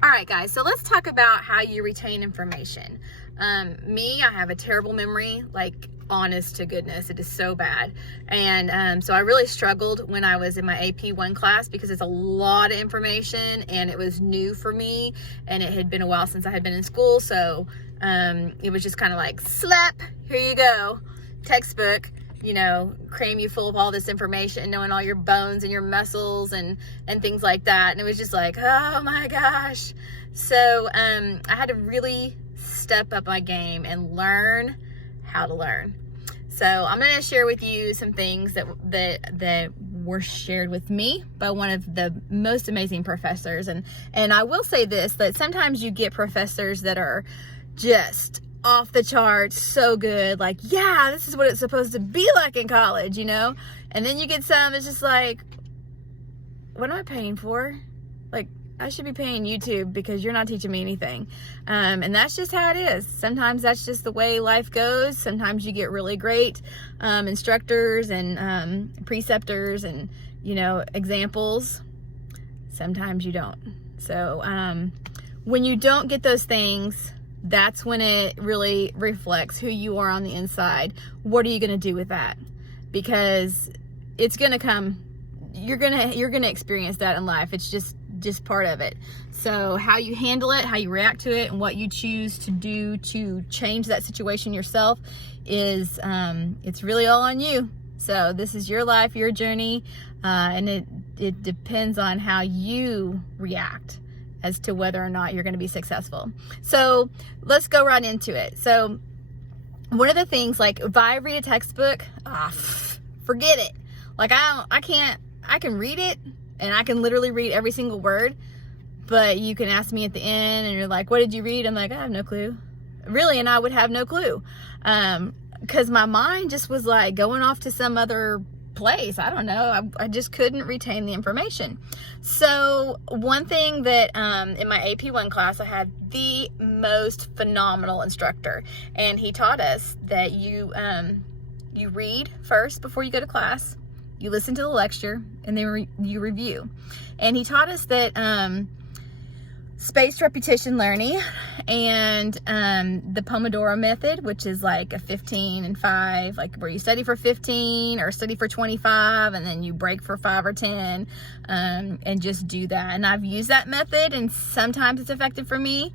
All right, guys, so let's talk about how you retain information. I have a terrible memory, like honest to goodness, it is so bad. And so I really struggled when I was in my AP1 class because it's a lot of information and it was new for me and it had been a while since I had been in school. So it was just kind of like, slap, here you go, textbook, cram you full of all this information, knowing all your bones and your muscles and things like that. And it was just like, oh my gosh. So I had to really step up my game and learn how to learn. So I'm going to share with you some things that were shared with me by one of the most amazing professors. And I will say this, that sometimes you get professors that are just off the charts, so good, like, yeah, this is what it's supposed to be like in college, and then you get some, it's just like, what am I paying for? Like, I should be paying YouTube because you're not teaching me anything. And that's just how it is. Sometimes that's just the way life goes. Sometimes you get really great instructors and preceptors and, examples. Sometimes you don't. So when you don't get those things, that's when it really reflects who you are on the inside. What are you going to do with that? Because it's going to come. You're going to experience that in life. It's just part of it. So how you handle it, how you react to it, and what you choose to do to change that situation yourself is it's really all on you. So this is your life, your journey, and it depends on how you react as to whether or not you're going to be successful. So let's go right into it. So one of the things, like if I read a textbook, forget it. Like I can read it and I can literally read every single word, but you can ask me at the end and you're like, what did you read? I'm like, I have no clue. Really, and I would have no clue. Because my mind just was like going off to some other place. I don't know. I just couldn't retain the information. So one thing that in my AP1 class, I had the most phenomenal instructor, and he taught us that you read first before you go to class, you listen to the lecture, and then you review. And he taught us that spaced repetition learning and the Pomodoro method, which is like a 15 and 5, like where you study for 15 or study for 25 and then you break for 5 or 10 and just do that. And I've used that method and sometimes it's effective for me,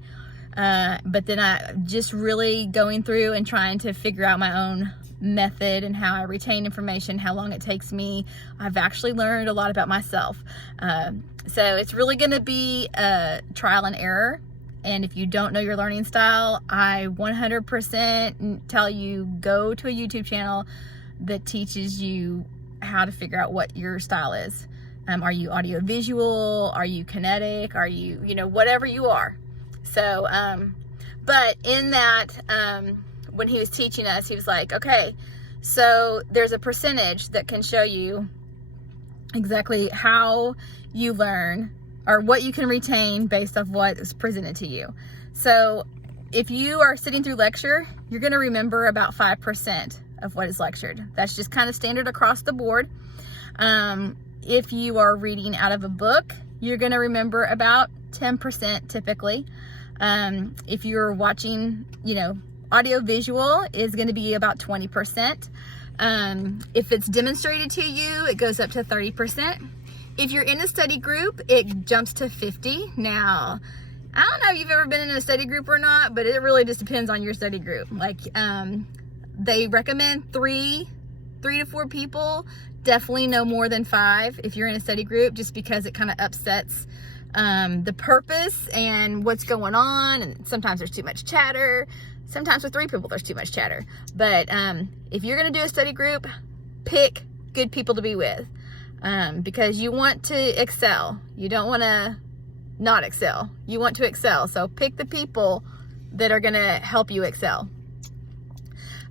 but then I just really going through and trying to figure out my own method and how I retain information, how long it takes me. I've actually learned a lot about myself. So it's really going to be a trial and error. And if you don't know your learning style, I 100% tell you, go to a YouTube channel that teaches you how to figure out what your style is. Are you audio visual? Are you kinetic? Are you, whatever you are. So, but in that, when he was teaching us, he was like, okay, so there's a percentage that can show you exactly how you learn or what you can retain based off what is presented to you. So if you are sitting through lecture, you're going to remember about 5% of what is lectured. That's just kind of standard across the board. If you are reading out of a book, you're going to remember about 10% typically. If you're watching, audio visual is going to be about 20%. If it's demonstrated to you, it goes up to 30%. If you're in a study group, it jumps to 50%. Now, I don't know if you've ever been in a study group or not, but it really just depends on your study group. Like, they recommend 3 to 4 people, definitely no more than 5 if you're in a study group, just because it kind of upsets the purpose and what's going on. And sometimes there's too much chatter. Sometimes with 3 people, there's too much chatter. But if you're going to do a study group, pick good people to be with because you want to excel. You don't want to not excel. You want to excel. So pick the people that are going to help you excel.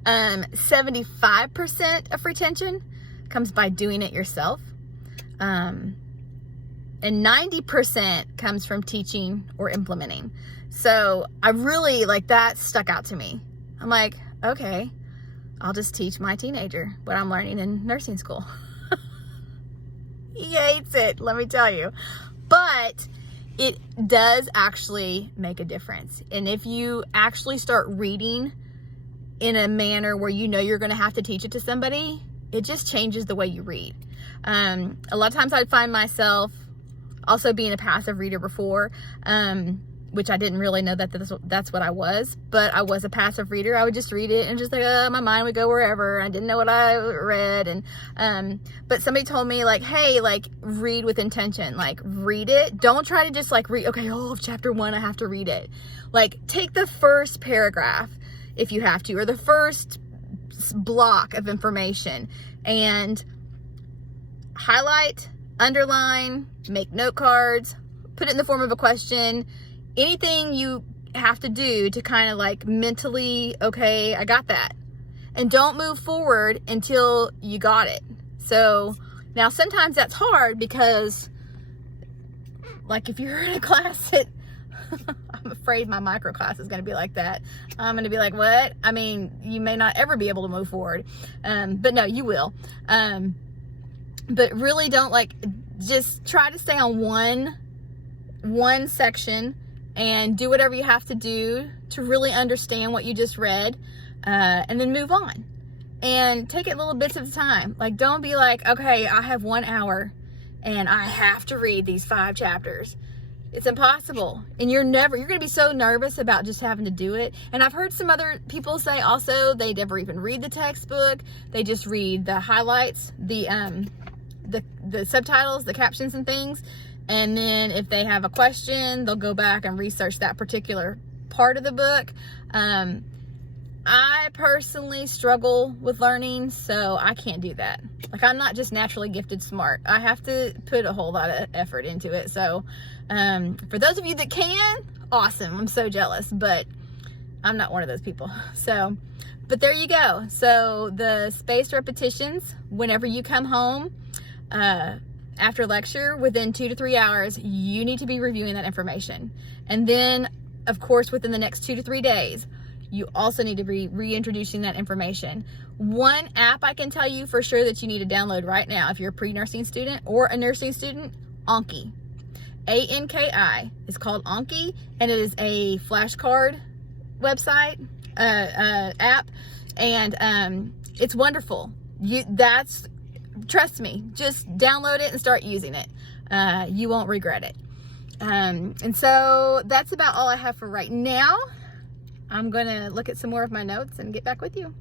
75% of retention comes by doing it yourself. And 90% comes from teaching or implementing. So I really, that stuck out to me. I'm like, okay, I'll just teach my teenager what I'm learning in nursing school. He hates it, let me tell you. But it does actually make a difference. And if you actually start reading in a manner where you know you're going to have to teach it to somebody, it just changes the way you read. A lot of times I'd find myself also being a passive reader before, which I didn't really know that that's what I was, but I was a passive reader. I would just read it and just like, my mind would go wherever. I didn't know what I read. And, but somebody told me like, hey, like read with intention, like read it. Don't try to just like read, okay, chapter 1, I have to read it. Like take the first paragraph if you have to, or the first block of information, and highlight, underline, make note cards, put it in the form of a question. Anything you have to do to kind of like mentally, okay, I got that. And don't move forward until you got it. So now sometimes that's hard because like if you're in a class that I'm afraid my micro class is going to be like that. I'm going to be like, what? I mean, you may not ever be able to move forward. But no, you will. But really don't like, just try to stay on one section and do whatever you have to do to really understand what you just read, and then move on and take it little bits at a time. Like, don't be like, okay, I have 1 hour and I have to read these 5 chapters. It's impossible. And you're going to be so nervous about just having to do it. And I've heard some other people say also they never even read the textbook. They just read the highlights, the subtitles, the captions and things. And then if they have a question, they'll go back and research that particular part of the book. I personally struggle with learning, so I can't do that. Like, I'm not just naturally gifted smart. I have to put a whole lot of effort into it. So for those of you that can, awesome. I'm so jealous, but I'm not one of those people. So, but there you go. So the spaced repetitions, whenever you come home, after lecture, within 2 to 3 hours, you need to be reviewing that information. And then, of course, within the next 2 to 3 days, you also need to be reintroducing that information. One app I can tell you for sure that you need to download right now, if you're a pre-nursing student or a nursing student, Anki. A-N-K-I. It's called Anki, and it is a flashcard website, app, and it's wonderful. Trust me, just download it and start using it. You won't regret it. And so that's about all I have for right now. I'm going to look at some more of my notes and get back with you.